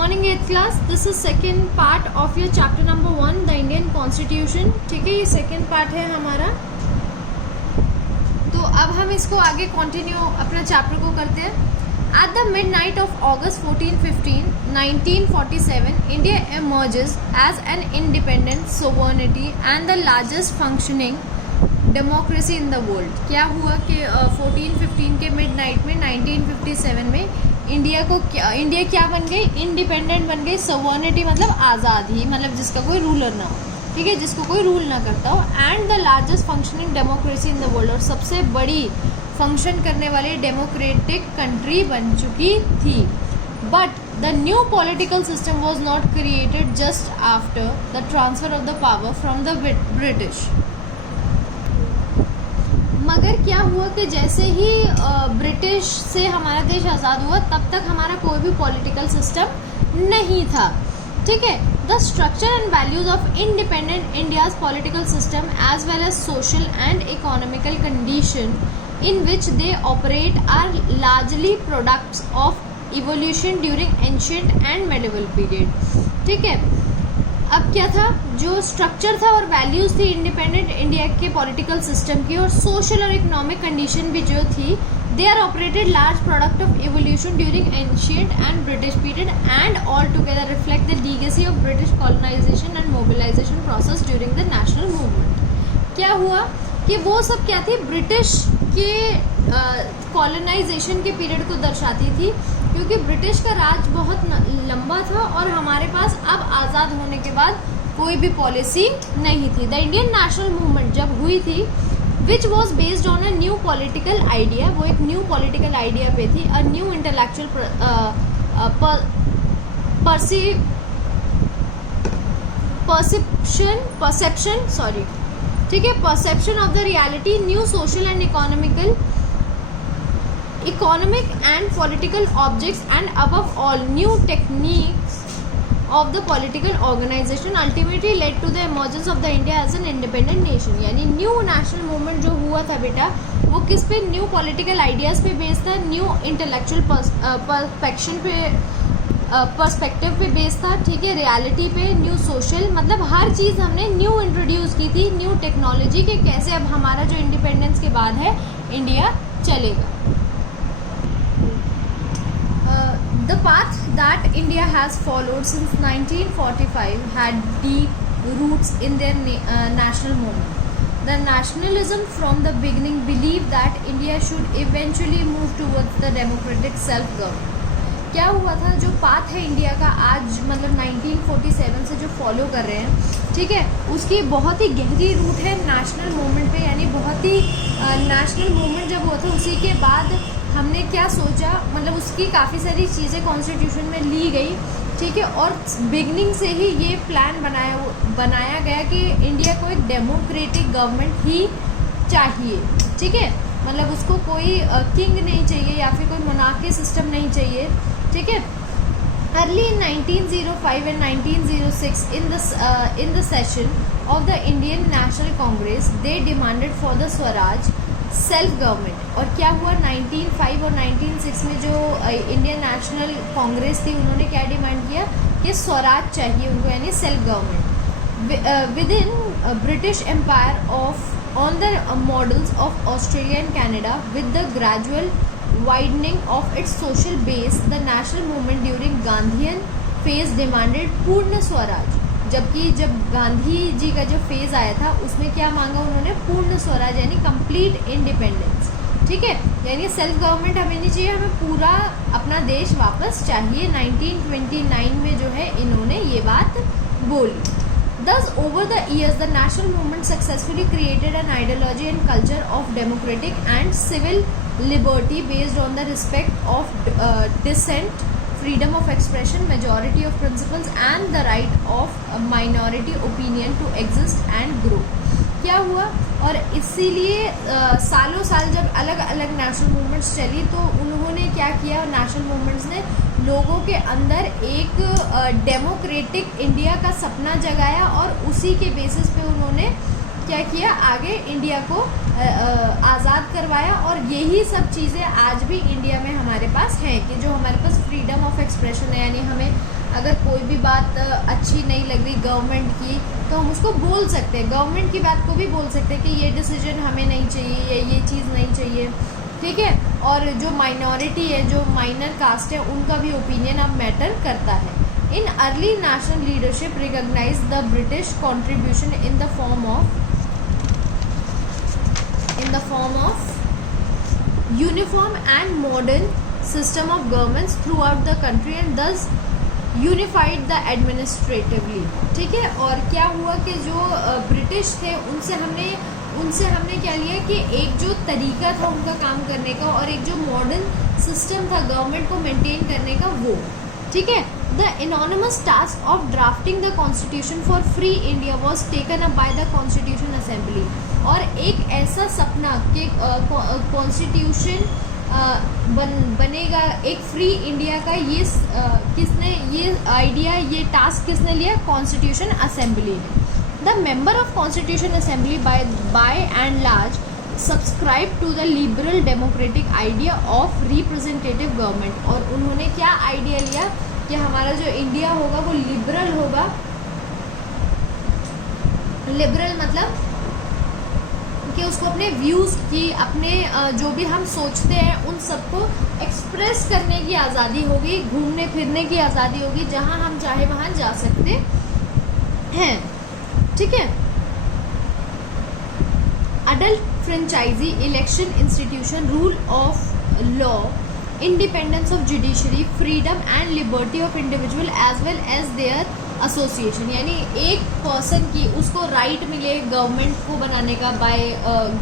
morning 8th class. This is second part of your chapter number 1, the Indian Constitution. ठीक है, ये second part है हमारा. तो अब हम इसको आगे कंटिन्यू अपना चैप्टर को करते हैं. At the midnight of August 14-15, 1947, India emerges as an independent sovereignty and the largest functioning democracy in the world. क्या हुआ कि 14-15 के मिडनाइट में 1957 में इंडिया क्या बन गई? इंडिपेंडेंट बन गई. सवर्निटी मतलब आज़ाद ही, मतलब जिसका कोई रूलर ना हो, ठीक है, जिसको कोई रूल ना करता हो. And the largest functioning democracy in the world, और सबसे बड़ी फंक्शन करने वाली डेमोक्रेटिक कंट्री बन चुकी थी. But the new political system was not created just after the transfer of the power from the British. मगर क्या हुआ कि जैसे ही ब्रिटिश से हमारा देश आज़ाद हुआ तब तक हमारा कोई भी पॉलिटिकल सिस्टम नहीं था. ठीक है. The structure and values of independent India's political system as well as social and economical condition in which they operate are largely products of evolution during ancient and medieval period. ठीक है. अब क्या था, जो स्ट्रक्चर था और values थी independent India के पॉलिटिकल सिस्टम की, और सोशल और इकोनॉमिक कंडीशन भी जो थी, they are operated large product of evolution during ancient and British period and all together reflect the legacy of British colonization and mobilization process during the national movement. क्या हुआ कि वो सब क्या थी, ब्रिटिश के कॉलोनाइजेशन के पीरियड को दर्शाती थी, क्योंकि ब्रिटिश का राज बहुत लंबा था और हमारे पास अब आज़ाद होने के बाद कोई भी पॉलिसी नहीं थी. द इंडियन नेशनल मूवमेंट जब हुई थी, which was based on a new political idea, वो एक न्यू पॉलिटिकल आइडिया पे थी, अ न्यू इंटेलेक्चुअल परसेप्शन ठीक है, perception of the reality, new social and economic and political objects, and above all new techniques of the political organization ultimately led to the emergence of the India as an independent nation. यानी new national movement जो हुआ था बेटा, वो किस पे? New political ideas पे based था, न्यू इंटेलेक्चुअल पर्सपेक्टिव पे बेस्ड था. ठीक है. रियलिटी पे, न्यू सोशल, मतलब हर चीज़ हमने न्यू इंट्रोड्यूस की थी, न्यू टेक्नोलॉजी के कैसे अब हमारा जो इंडिपेंडेंस के बाद है इंडिया चलेगा. The path that India has followed since 1945 had deep roots in their national movement. The nationalism from the beginning believed that India should eventually move towards the democratic self-government. क्या हुआ था, जो path है India का आज मतलब 1947 से जो फॉलो कर रहे हैं, ठीक है, उसकी बहुत ही गहरी रूट है नेशनल मूवमेंट पे. यानी बहुत ही नेशनल मूवमेंट जब हुआ था उसी के बाद हमने क्या सोचा, मतलब उसकी काफ़ी सारी चीज़ें कॉन्स्टिट्यूशन में ली गई. ठीक है. और बिगनिंग से ही ये प्लान बनाया गया कि इंडिया को एक डेमोक्रेटिक गवर्नमेंट ही चाहिए. ठीक है. मतलब उसको कोई किंग नहीं चाहिए या फिर कोई मोनार्की सिस्टम नहीं चाहिए. ठीक है. Early in 1905 and 1906 in the session of the Indian national Congress they demanded for the Swaraj self government. और क्या हुआ, 1905 और 1906 में जो इंडियन नेशनल कांग्रेस थी, उन्होंने क्या डिमांड किया कि स्वराज चाहिए उनको, यानी self government within British empire of on the models of Australia and Canada. With the gradual widening of its social base, the national movement during Gandhian phase demanded Purna Swaraj. जबकि जब गांधी जी का जो फेज़ आया था उसमें क्या मांगा उन्होंने? पूर्ण स्वराज, यानी कंप्लीट इंडिपेंडेंस. ठीक है. यानी सेल्फ गवर्नमेंट हमें नहीं चाहिए, हमें पूरा अपना देश वापस चाहिए. 1929 में जो है इन्होंने ये बात बोली. Thus, over the years, the national movement successfully created an ideology and culture of democratic and civil liberty based on the respect of dissent, freedom of expression, majority of principles and the right of a minority opinion to exist and grow. क्या हुआ, और इसीलिए सालों साल जब अलग अलग national movements चली तो उन्होंने क्या किया, नेशनल मूवमेंट्स ने लोगों के अंदर एक डेमोक्रेटिक इंडिया का सपना जगाया और उसी के बेसिस पे उन्होंने क्या किया, आगे इंडिया को आज़ाद करवाया. और यही सब चीज़ें आज भी इंडिया में हमारे पास हैं कि जो हमारे पास फ्रीडम ऑफ एक्सप्रेशन है, यानी हमें अगर कोई भी बात अच्छी नहीं लग रही गवर्नमेंट की तो हम उसको बोल सकते हैं, गवर्नमेंट की बात को भी बोल सकते हैं कि ये डिसीजन हमें नहीं चाहिए या ये चीज़ नहीं चाहिए, ठीक है। और जो माइनॉरिटी है, जो माइनर कास्ट है, उनका भी ओपिनियन अब मैटर करता है। In early national leadership recognize the British contribution in the form of uniform and modern system of governments throughout the country and thus unified the administratively, ठीक है। और क्या हुआ कि जो ब्रिटिश थे उनसे हमने क्या लिया कि एक जो तरीका था उनका काम करने का और एक जो मॉडर्न सिस्टम था गवर्नमेंट को मेंटेन करने का, वो, ठीक है। The enormous task of drafting the constitution for free India was taken up by the constitution assembly. और एक ऐसा सपना कि कॉन्स्टिट्यूशन बनेगा एक फ्री इंडिया का, ये किसने, ये आइडिया, ये टास्क किसने लिया? कॉन्स्टिट्यूशन असेंबली ने। The member of constitution assembly by and large subscribe to the liberal democratic idea of representative government. और उन्होंने क्या आइडिया लिया कि हमारा जो इंडिया होगा वो लिबरल होगा। लिबरल मतलब कि उसको अपने व्यूज़ की, अपने जो भी हम सोचते हैं उन सबको एक्सप्रेस करने की आज़ादी होगी, घूमने फिरने की आज़ादी होगी, जहां हम चाहे वहां जा सकते हैं, ठीक है। Adult franchise election institution, rule of law, independence of judiciary, freedom and liberty of individual as well as their association. यानी एक पर्सन की उसको राइट मिले गवर्नमेंट को बनाने का बाय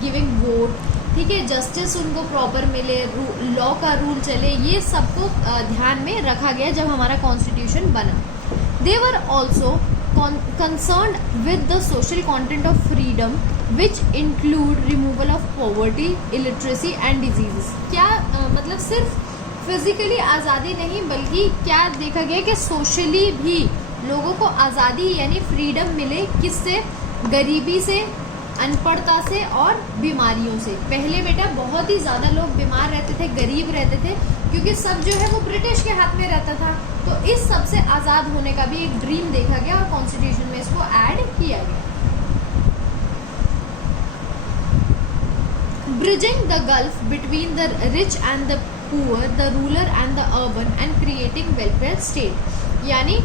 गिविंग वोट, ठीक है, जस्टिस उनको प्रॉपर मिले, लॉ का रूल चले, ये सबको ध्यान में रखा गया जब हमारा कॉन्स्टिट्यूशन बना। They were also concerned with the social content of freedom which include removal of poverty, illiteracy and diseases। क्या मतलब सिर्फ फिजिकली आज़ादी नहीं बल्कि क्या देखा गया कि सोशली भी लोगों को आज़ादी यानी फ्रीडम मिले, किससे? गरीबी से, अनपढ़ता से और बीमारियों से। पहले बेटा बहुत ही ज़्यादा लोग बीमार रहते थे, गरीब रहते थे, क्योंकि सब जो है वो ब्रिटिश के हाथ में रहता था। तो इस सब से आज़ाद होने का भी एक ड्रीम देखा गया और कॉन्स्टिट्यूशन में इसको ऐड किया गया। Bridging the gulf between the rich and the poor, the rural and the urban and creating welfare state. यानी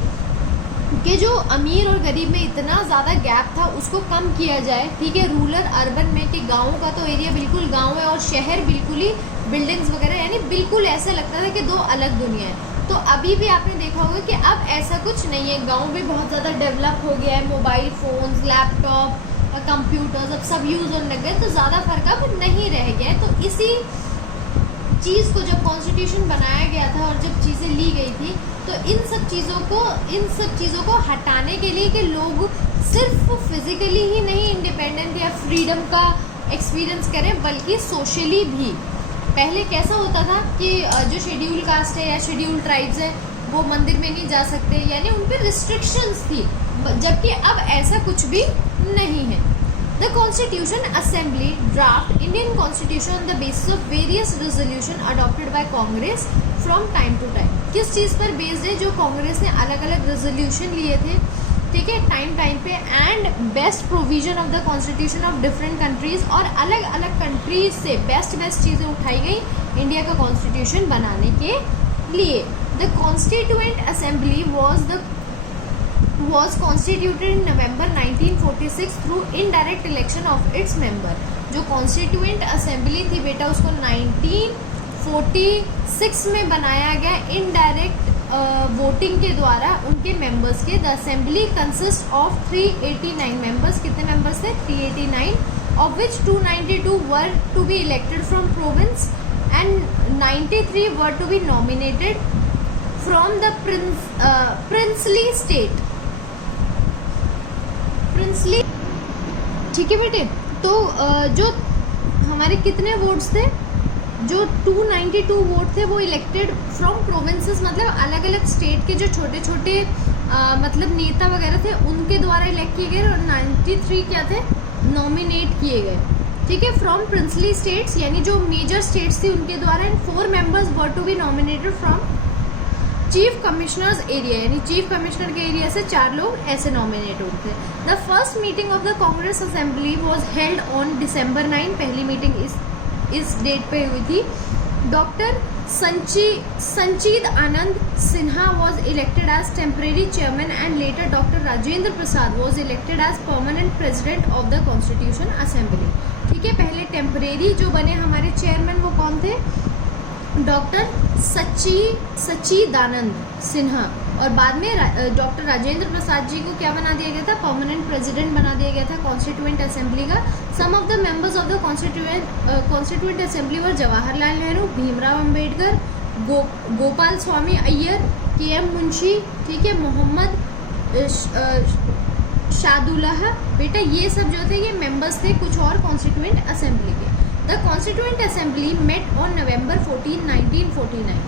कि जो अमीर और गरीब में इतना ज़्यादा गैप था उसको कम किया जाए, ठीक है। रूरल अर्बन में कि गाँव का तो एरिया बिल्कुल गाँव है और शहर बिल्कुल ही बिल्डिंग्स वगैरह, यानी बिल्कुल ऐसा लगता था कि दो अलग दुनिया है। तो अभी भी आपने देखा होगा कि अब ऐसा कुछ नहीं है, गांव भी बहुत ज़्यादा डेवलप हो गया है, मोबाइल फ़ोन्स, लैपटॉप, कंप्यूटर्स अब सब यूज़ होने लग गए, तो ज़्यादा फर्क अब नहीं रह गया है। तो इसी चीज़ को जब कॉन्स्टिट्यूशन बनाया गया था और जब चीज़ें ली गई थी तो इन सब चीज़ों को हटाने के लिए कि लोग सिर्फ फिजिकली ही नहीं इंडिपेंडेंट या फ्रीडम का एक्सपीरियंस करें बल्कि सोशली भी। पहले कैसा होता था कि जो शेड्यूल कास्ट है या शेड्यूल ट्राइब्स है वो मंदिर में नहीं जा सकते, यानी उन पर रिस्ट्रिक्शंस थी, जबकि अब ऐसा कुछ भी नहीं है। The constitution assembly draft Indian constitution on the basis of various resolution adopted by Congress from time to time. किस चीज़ पर बेस्ड है? जो कांग्रेस ने अलग अलग रेजोल्यूशन लिए थे, ठीक है, टाइम पे, and best provision of the constitution of different countries, और अलग अलग कंट्रीज से बेस्ट चीज़ें उठाई गई इंडिया का कॉन्स्टिट्यूशन बनाने के लिए। The constituent assembly was constituted in November 1946 through indirect election of its member। जो कॉन्स्टिट्यूएंट असेंबली थी बेटा उसको 1946 में बनाया गया इनडायरेक्ट वोटिंग के द्वारा उनके मेंबर्स के। The assembly consist of 389 members. कितने मेंबर्स थे? 389, of which 292 were to be elected from province and 93 were to be nominated from the princely state. Princely, ठीक है बेटे। तो जो हमारे कितने वोट्स थे? जो 292 वोट थे वो इलेक्टेड फ्रॉम प्रोविंसेस, मतलब अलग अलग स्टेट के जो छोटे छोटे मतलब नेता वगैरह थे उनके द्वारा इलेक्ट किए गए, और 93 क्या थे? नॉमिनेट किए गए, ठीक है, फ्रॉम प्रिंसली स्टेट्स, यानी जो मेजर स्टेट्स थी उनके द्वारा। And 4 members were to be nominated from chief commissioners area, यानी चीफ कमिश्नर के एरिया से 4 लोग ऐसे नॉमिनेट हुए थे। The first meeting of the Congress assembly was held on December 9, पहली मीटिंग इस डेट पे हुई थी। Doctor Sachchid Anand Sinha was elected as temporary chairman and later doctor Rajendra Prasad was elected as permanent president of the constitution assembly. ठीक है, पहले टेम्परेरी जो बने हमारे चेयरमैन वो कौन थे? डॉक्टर सच्चिदानंद सिन्हा, और बाद में डॉक्टर राजेंद्र प्रसाद जी को क्या बना दिया गया था? परमानेंट प्रेसिडेंट बना दिया गया था कॉन्स्टिट्यूएंट असेंबली का। Some of the members of the constituent assembly were Jawaharlal Nehru, Bhimrao Ambedkar, Gopal Swami Ayyar, KM Munshi, ठीक है, मोहम्मद शादुल्लाह। बेटा ये सब जो थे ये मेंबर्स थे कुछ और कॉन्स्टिट्यूएंट असेंबली के। The Constituent Assembly met on November 14, 1949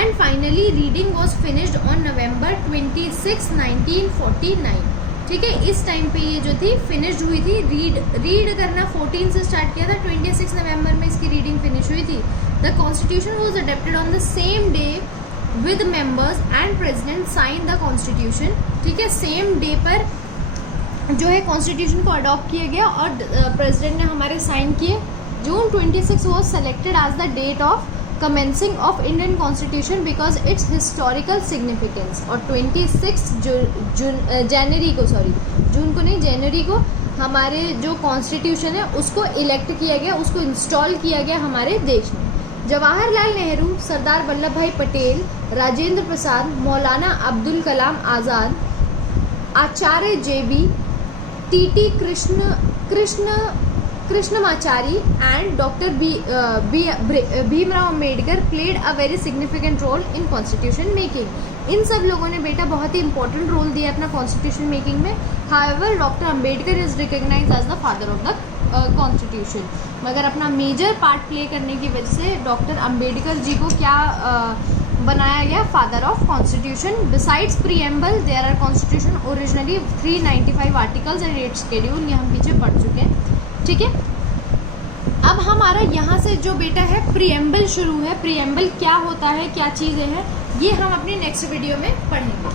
and finally reading was finished on November 26, 1949। ठीक है, इस टाइम पे ये जो थी फिनिश्ड हुई थी। रीड करना 14 से स्टार्ट किया था, 26 नवंबर में इसकी रीडिंग फिनिश हुई थी। The constitution was adopted on the same day with members and president sign the constitution. ठीक है, सेम डे पर जो है कॉन्स्टिट्यूशन को अडॉप्ट किया गया और प्रेसिडेंट ने हमारे साइन किए। June 26 was selected as the date of commencing of Indian Constitution because its historical significance। और 26 जनवरी को, जून को नहीं, जनवरी को हमारे जो कॉन्स्टिट्यूशन है उसको इलेक्ट किया गया, उसको इंस्टॉल किया गया हमारे देश में। जवाहरलाल नेहरू, सरदार वल्लभ भाई Patel, Rajendra Prasad, Maulana Abdul Kalam Azad, Acharya JB, TT Krishnamachari and doctor Bhimrao Ambedkar played a very significant role in constitution making. इन सब लोगों ने बेटा बहुत ही इंपॉर्टेंट रोल दिया अपना कॉन्स्टिट्यूशन मेकिंग में। However doctor Ambedkar is recognized as the father of the constitution. मगर अपना मेजर पार्ट प्ले करने की वजह से डॉक्टर अम्बेडकर जी को क्या बनाया गया? Father of constitution. Besides preamble there are constitution originally 395 articles and 8 schedule, ये हम पीछे पढ़ चुके हैं। ठीक है, अब हमारा यहाँ से जो बेटा है प्रीएम्बल शुरू है। प्रीएम्बल क्या होता है, क्या चीज़ें हैं, ये हम अपनी नेक्स्ट वीडियो में पढ़ेंगे।